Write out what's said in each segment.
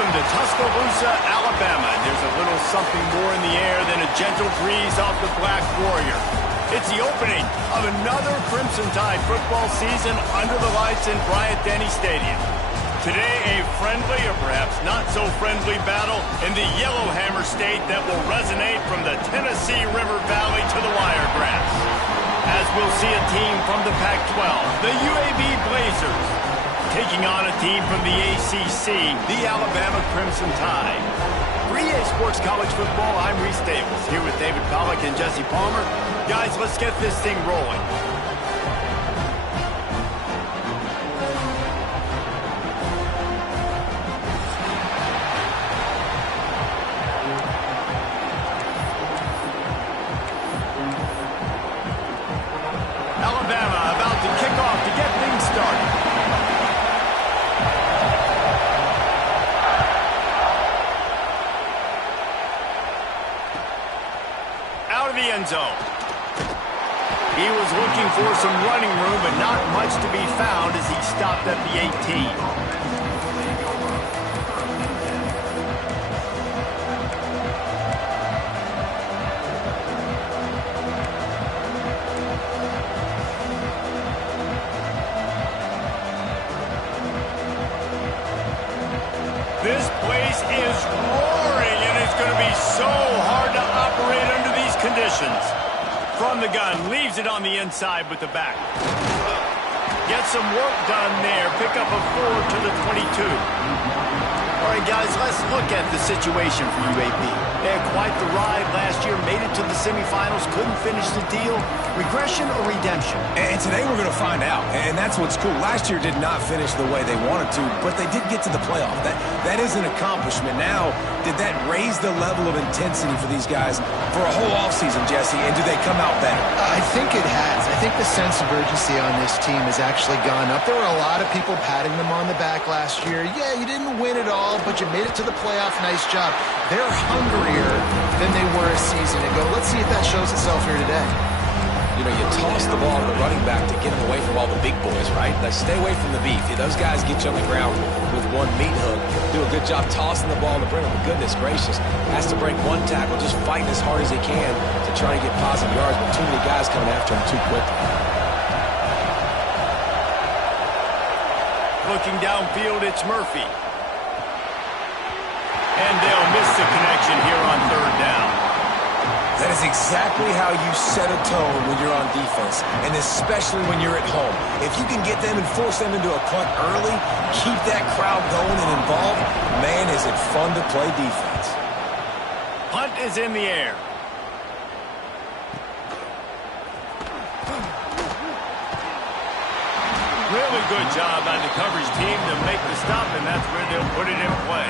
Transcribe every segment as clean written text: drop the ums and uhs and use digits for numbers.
Welcome to Tuscaloosa, Alabama. There's a little something more in the air than a gentle breeze off the Black Warrior. It's the opening of another Crimson Tide football season under the lights in Bryant-Denny Stadium. Today, a friendly or perhaps not so friendly battle in the Yellowhammer State that will resonate from the Tennessee River Valley to the Wiregrass. As we'll see a team from the Pac-12, the UAB Blazers, taking on a team from the ACC, the Alabama Crimson Tide. For EA Sports College Football, I'm Reese Staples, here with David Pollack and Jesse Palmer. Guys, let's get this thing rolling. Alabama about to kick off to get things started. Out of the end zone. He was looking for some running room, but not much to be found as he stopped at the 18. This place is roaring, and it's going to be so hard to operate under these conditions. From the gun, leaves it on the inside with the back. Get some work done there. Pick up a 4 to the 22. All right, guys, let's look at the situation for UAB. They had quite the ride last year, made it to the semifinals, couldn't finish the deal. Regression or redemption? And today we're going to find out, and that's what's cool. Last year did not finish the way they wanted to, but they did get to the playoff. That is an accomplishment. Now, did that raise the level of intensity for these guys for a whole offseason, Jesse, and do they come out better? I think it has. I think the sense of urgency on this team has actually gone up. There were a lot of people patting them on the back last year. Yeah, you didn't win it all, but you made it to the playoff. Nice job. They're hungrier than they were a season ago. Let's see if that shows itself here today. You know, you toss the ball to the running back to get him away from all the big boys, right? Now, stay away from the beef. Those guys get you on the ground with one meat hook. Do a good job tossing the ball to bring him. Goodness gracious. Has to break one tackle, just fighting as hard as he can to try to get positive yards, but too many guys coming after him too quickly. Looking downfield, it's Murphy. And they'll miss the connection here on third down. That is exactly how you set a tone when you're on defense, and especially when you're at home. If you can get them and force them into a punt early, keep that crowd going and involved, man, is it fun to play defense. Punt is in the air. Really good job by the coverage team to make the stop, and that's where they'll put it in play.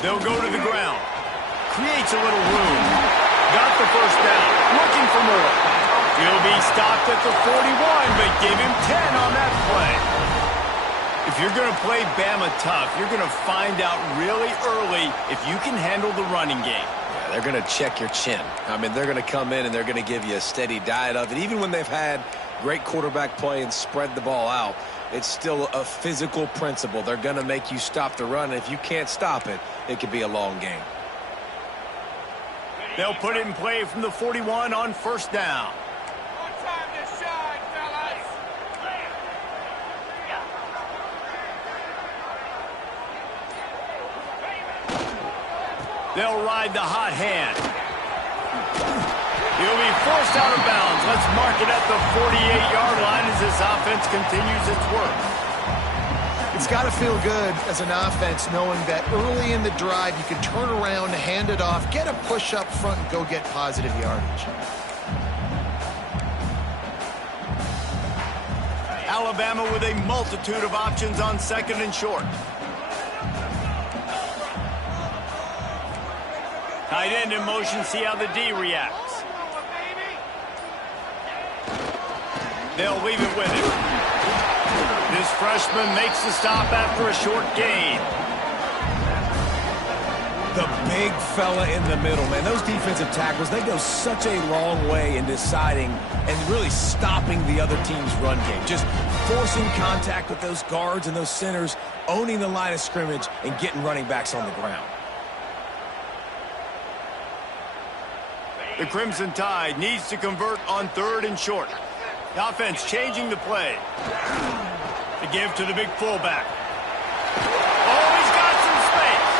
They'll go to the ground. Creates a little room. Got the first down. Looking for more. He'll be stopped at the 41, but give him 10 on that play. If you're going to play Bama tough, you're going to find out really early if you can handle the running game. Yeah, they're going to check your chin. I mean, they're going to come in and they're going to give you a steady diet of it. Even when they've had great quarterback play and spread the ball out, it's still a physical principle. They're going to make you stop the run. And if you can't stop it, it could be a long game. They'll put it in play from the 41 on first down. Time to shine, fellas. They'll ride the hot hand. He'll be forced out of bounds. Let's mark it at the 48-yard line as this offense continues its work. It's got to feel good as an offense knowing that early in the drive you can turn around, hand it off, get a push up front, and go get positive yardage. Alabama with a multitude of options on second and short. Tight end in motion, see how the D reacts. They'll leave it with him. This freshman makes the stop after a short gain. The big fella in the middle, man. Those defensive tackles, they go such a long way in deciding and really stopping the other team's run game. Just forcing contact with those guards and those centers, owning the line of scrimmage, and getting running backs on the ground. The Crimson Tide needs to convert on third and short. The offense changing the play. The give to the big fullback. Oh, he's got some space.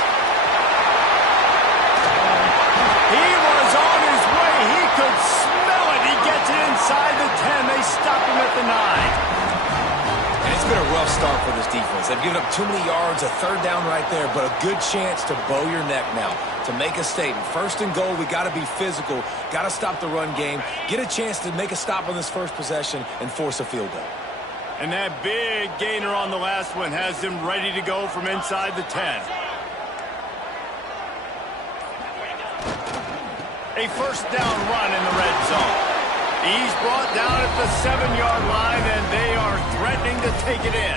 He was on his way. He could smell it. He gets it inside the 10. They stop him at the 9. And it's been a rough start for this defense. They've given up too many yards, a third down right there, but a good chance to bow your neck now, to make a statement. First and goal, we got to be physical, got to stop the run game, get a chance to make a stop on this first possession and force a field goal. And that big gainer on the last one has them ready to go from inside the 10. A first down run in the red zone. He's brought down at the 7-yard line, and they are threatening to take it in.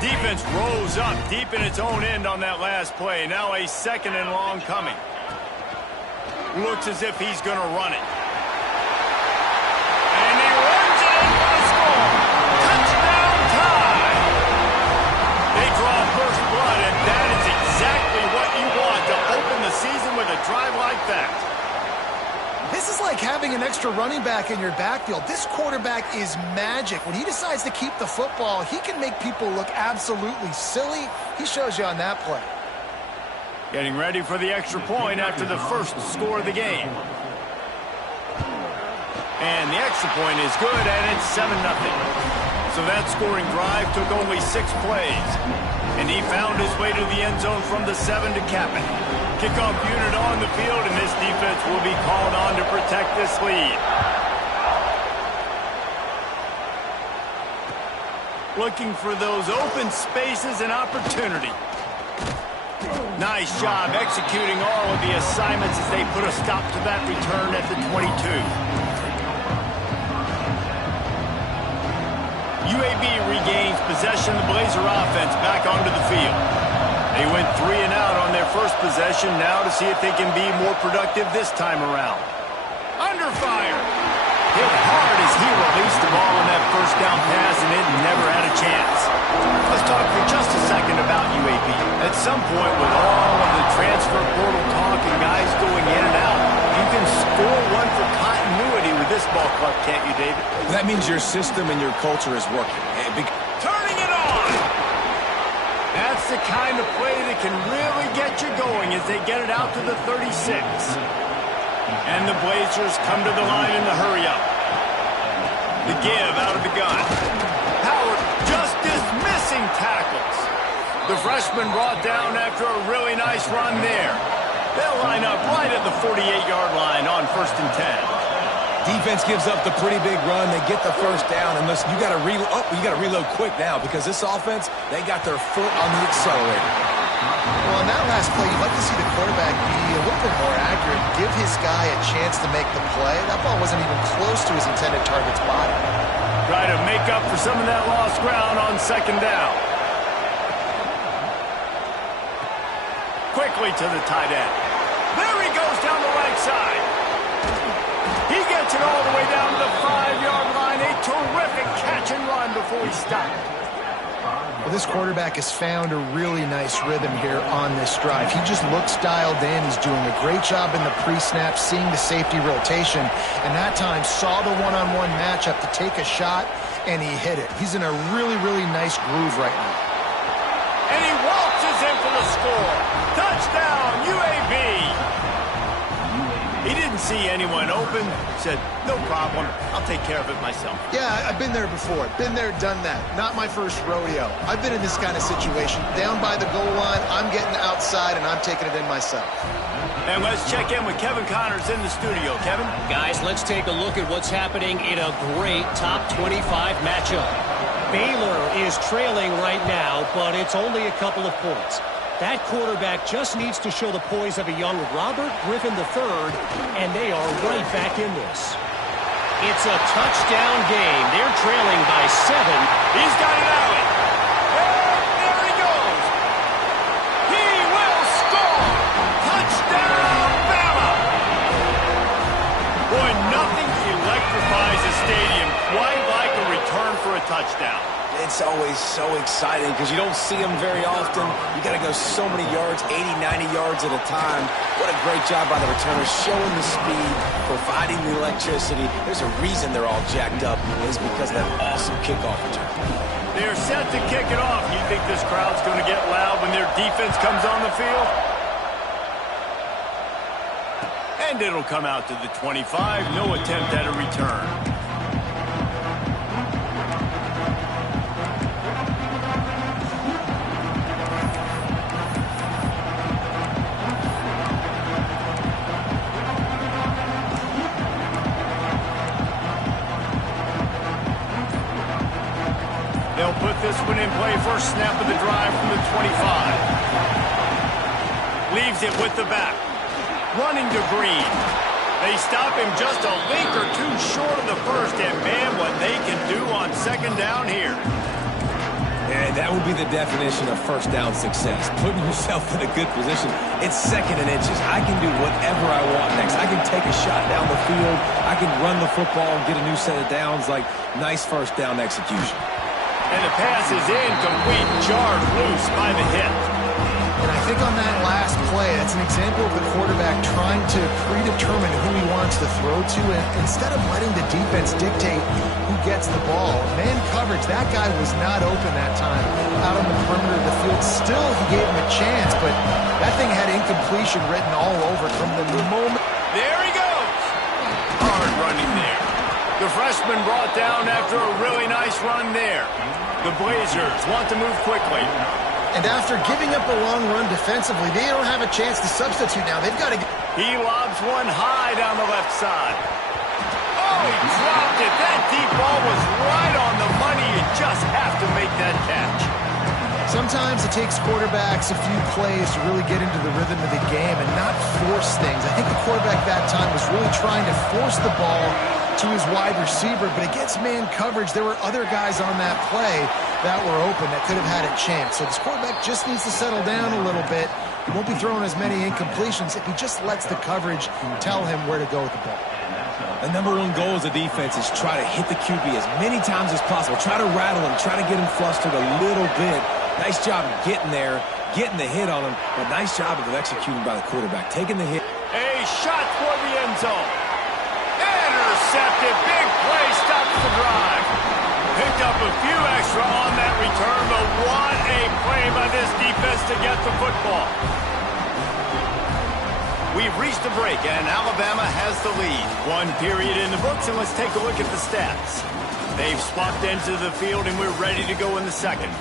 Defense rose up deep in its own end on that last play. Now a second and long coming. Looks as if he's going to run it. And he runs it in for the score. Touchdown time. They draw first blood, and that is exactly what you want to open the season with a drive like that. This is like having an extra running back in your backfield. This quarterback is magic. When he decides to keep the football, he can make people look absolutely silly. He shows you on that play. Getting ready for the extra point after the first score of the game. And the extra point is good, and it's 7-0. So that scoring drive took only 6 plays. And he found his way to the end zone from the 7 to cap it. Kickoff unit on the field, and this defense will be called on to protect this lead. Looking for those open spaces and opportunity. Nice job executing all of the assignments as they put a stop to that return at the 22. UAB regains possession of the Blazer offense back onto the field. They went 3 and out on their first possession, now to see if they can be more productive this time around. Under fire. Hit hard as he released the ball on that first down pass, and it never had a chance. Let's talk for just a second about UAB. At some point, with all of the transfer portal talk and guys going in and out, you can score one for continuity with this ball club, can't you, David? That means your system and your culture is working. Turning it on! That's the kind of play that can really get you going as they get it out to the 36. And the Blazers come to the line in the hurry-up. The give out of the gun. Howard just dismissing tackles. The freshman brought down after a really nice run there. They'll line up right at the 48-yard line on 1st and 10. Defense gives up the pretty big run. They get the first down, and listen, you got to reload quick now because this offense, they got their foot on the accelerator. Well, on that last play, you'd like to see the quarterback be a little bit more accurate, give his guy a chance to make the play. That ball wasn't even close to his intended target's body. Try to make up for some of that lost ground on 2nd down. Quickly to the tight end. There he goes down the right side. He gets it all the way down to the 5-yard line. A terrific catch and run before he stopped. Well, this quarterback has found a really nice rhythm here on this drive. He just looks dialed in. He's doing a great job in the pre-snap, seeing the safety rotation, and that time saw the one-on-one matchup to take a shot, and he hit it. He's in a really, really nice groove right now. And he waltzes in for the score. Touchdown, UAB. He didn't see anyone open. Said, no problem. I'll take care of it myself. Yeah, I've been there before. Been there, done that. Not my first rodeo. I've been in this kind of situation. Down by the goal line, I'm getting outside, and I'm taking it in myself. And let's check in with Kevin Connors in the studio. Kevin? Guys, let's take a look at what's happening in a great top 25 matchup. Baylor is trailing right now, but it's only a couple of points. That quarterback just needs to show the poise of a young Robert Griffin III, and they are right back in this. It's a touchdown game. They're trailing by 7. He's got it out. And there he goes. He will score. Touchdown, Bama. Boy, nothing electrifies a stadium quite like a return for a touchdown. It's always so exciting because you don't see them very often. You got to go so many yards, 80, 90 yards at a time. What a great job by the returners, showing the speed, providing the electricity. There's a reason they're all jacked up, and it's because of that awesome kickoff return. They're set to kick it off. You think this crowd's going to get loud when their defense comes on the field? And it'll come out to the 25. No attempt at a return. They'll put this one in play. First snap of the drive from the 25. Leaves it with the back. Running to Green. They stop him just a link or two short of the first. And, man, what they can do on second down here. And that would be the definition of first down success. Putting yourself in a good position. It's second and inches. I can do whatever I want next. I can take a shot down the field. I can run the football and get a new set of downs. Like, nice first down execution. And the pass is incomplete, jarred loose by the hit. And I think on that last play, that's an example of the quarterback trying to predetermine who he wants to throw to, and instead of letting the defense dictate who gets the ball. Man coverage, that guy was not open that time out on the perimeter of the field. Still, he gave him a chance, but that thing had incompletion written all over it from the moment. There he goes. Hard running there. The freshman brought down after a really nice run there. The Blazers want to move quickly. And after giving up a long run defensively, they don't have a chance to substitute now. They've got to get... He lobs one high down the left side. Oh, he dropped it. That deep ball was right on the money. You just have to make that catch. Sometimes it takes quarterbacks a few plays to really get into the rhythm of the game and not force things. I think the quarterback that time was really trying to force the ball to his wide receiver, but against man coverage, there were other guys on that play that were open that could have had a chance. So this quarterback just needs to settle down a little bit. He won't be throwing as many incompletions if he just lets the coverage tell him where to go with the ball. The number one goal as a defense is try to hit the QB as many times as possible. Try to rattle him, try to get him flustered a little bit. Nice job of getting there, getting the hit on him, but nice job of executing by the quarterback, taking the hit. A shot for the end zone. Intercepted. Big play. Stops the drive. Picked up a few extra on that return, but what a play by this defense to get the football. We've reached the break, and Alabama has the lead. One period in the books, and let's take a look at the stats. They've swapped ends of the field, and we're ready to go in the second.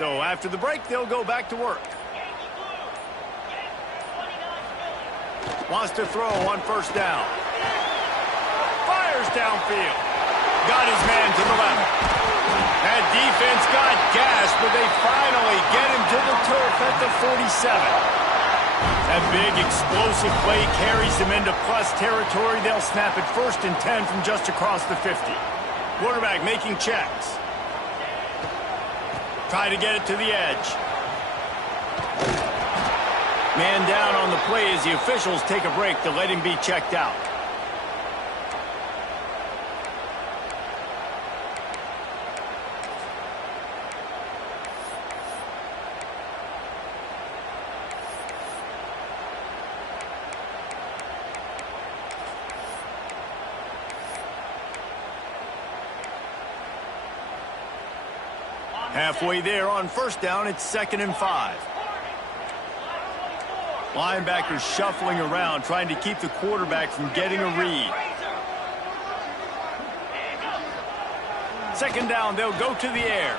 So after the break, they'll go back to work. Wants to throw on first down. Fires downfield. Got his man to the left. That defense got gashed, but they finally get him to the turf at the 47. That big explosive play carries them into plus territory. They'll snap it 1st and 10 from just across the 50. Quarterback making checks. Try to get it to the edge. Man down on the play as the officials take a break to let him be checked out. Halfway there on first down, it's 2nd and 5. Linebackers shuffling around, trying to keep the quarterback from getting a read. 2nd down, they'll go to the air.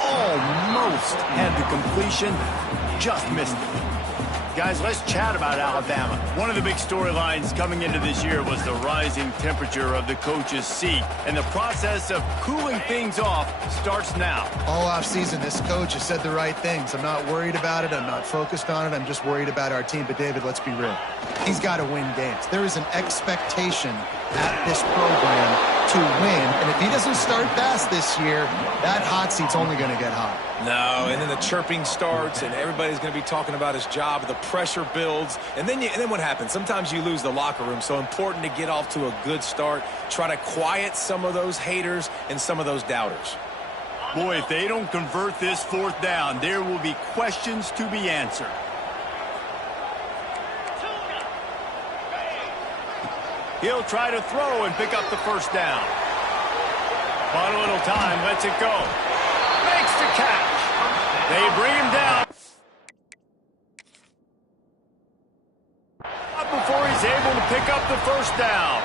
Almost had the completion, just missed it. Guys, let's chat about Alabama. One of the big storylines coming into this year was the rising temperature of the coach's seat. And the process of cooling things off starts now. All offseason, this coach has said the right things. I'm not worried about it. I'm not focused on it. I'm just worried about our team. But, David, let's be real. He's got to win games. There is an expectation at this program to win. And if he doesn't start fast this year, that hot seat's only going to get hot. No, and then the chirping starts, and everybody's going to be talking about his job. The pressure builds, and then what happens? Sometimes you lose the locker room. So important to get off to a good start. Try to quiet some of those haters and some of those doubters. Boy, if they don't convert this 4th down, there will be questions to be answered. He'll try to throw and pick up the 1st down. Bought a little time, lets it go. Makes the catch. They bring him down. Before he's able to pick up the 1st down.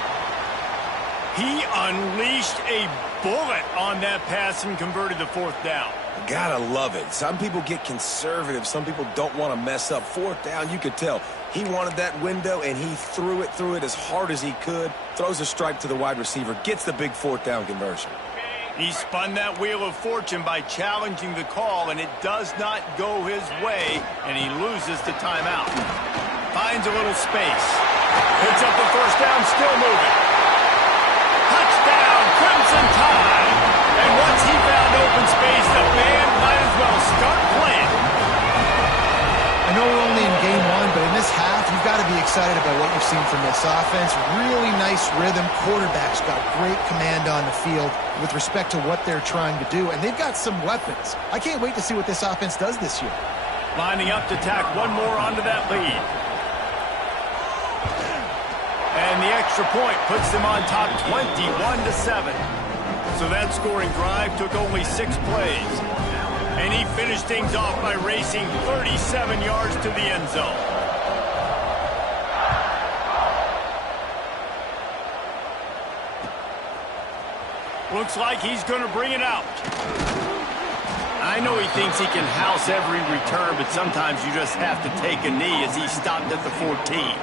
He unleashed a bullet on that pass and converted the 4th down. Gotta love it. Some people get conservative. Some people don't want to mess up. 4th down, you could tell. He wanted that window, and he threw it as hard as he could. Throws a strike to the wide receiver. Gets the big 4th down conversion. He spun that wheel of fortune by challenging the call, and it does not go his way, and he loses the timeout. Finds a little space. Picks up the 1st down, still moving. Touchdown, Crimson Tide. And once he found open space, the band might as well start playing. I know we're only in game 1, but in this half, you've got to be excited about what you've seen from this offense. Really nice rhythm. Quarterback's got great command on the field with respect to what they're trying to do, and they've got some weapons. I can't wait to see what this offense does this year. Lining up to tack one more onto that lead. And the extra point puts them on top 21-7. So that scoring drive took only 6 plays. And he finished things off by racing 37 yards to the end zone. Looks like he's going to bring it out. I know he thinks he can house every return, but sometimes you just have to take a knee as he stopped at the 14.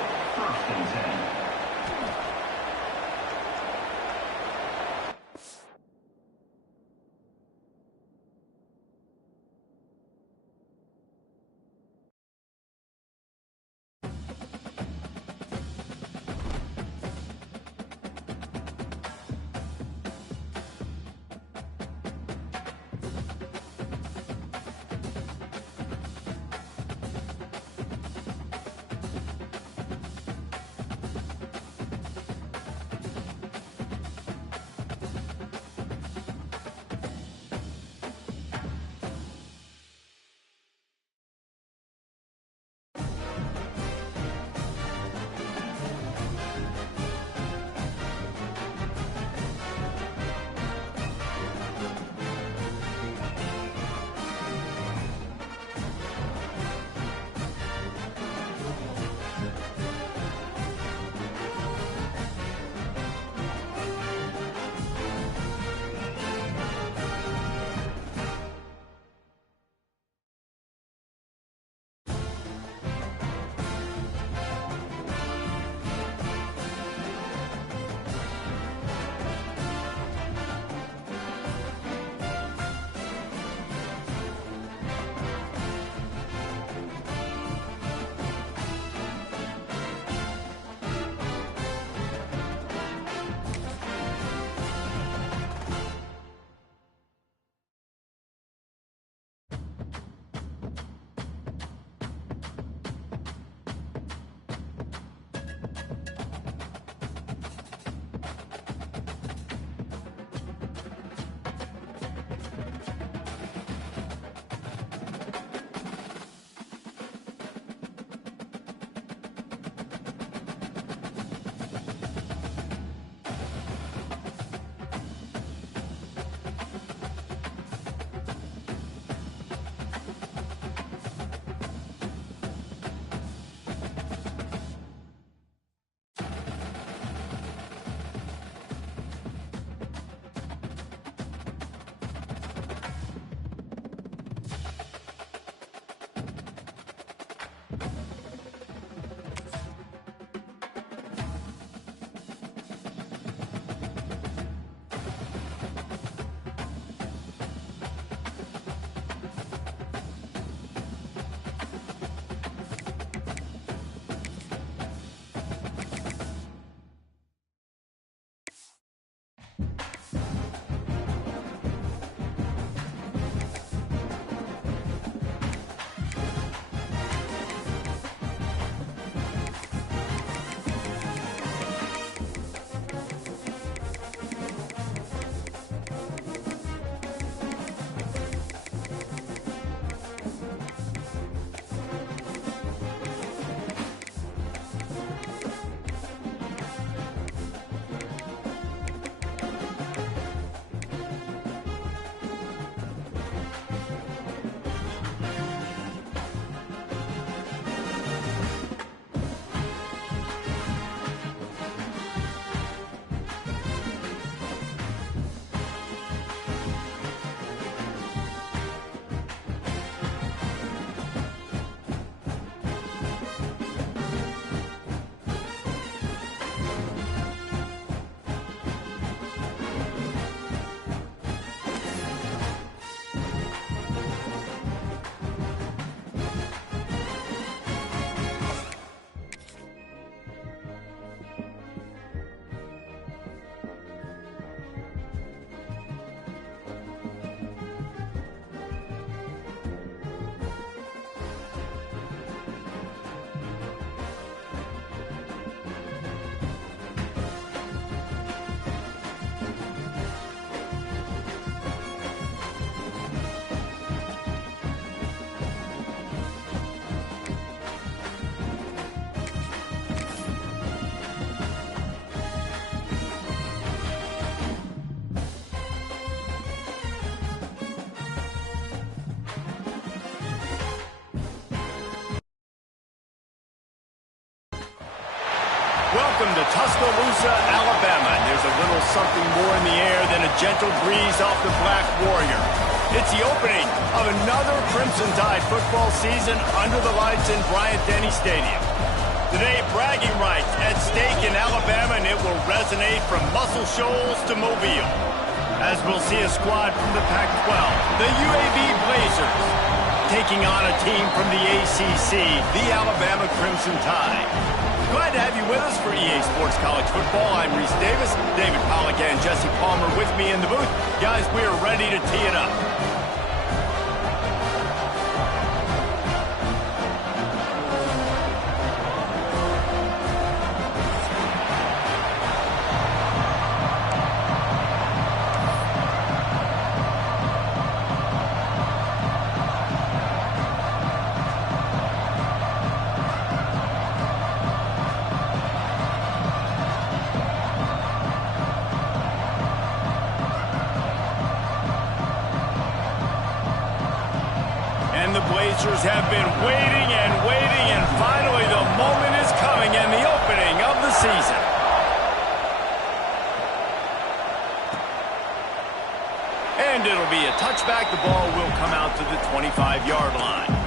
Welcome to Tuscaloosa, Alabama. There's a little something more in the air than a gentle breeze off the Black Warrior. It's the opening of another Crimson Tide football season under the lights in Bryant-Denny Stadium. Today, bragging rights at stake in Alabama, and it will resonate from Muscle Shoals to Mobile. As we'll see a squad from the Pac-12, the UAB Blazers, taking on a team from the ACC, the Alabama Crimson Tide. Glad to have you with us for EA Sports College Football. I'm Reese Davis, David Pollack and Jesse Palmer with me in the booth. Guys, we are ready to tee it up. And the Blazers have been waiting, and finally the moment is coming and the opening of the season. And it'll be a touchback. The ball will come out to the 25-yard line.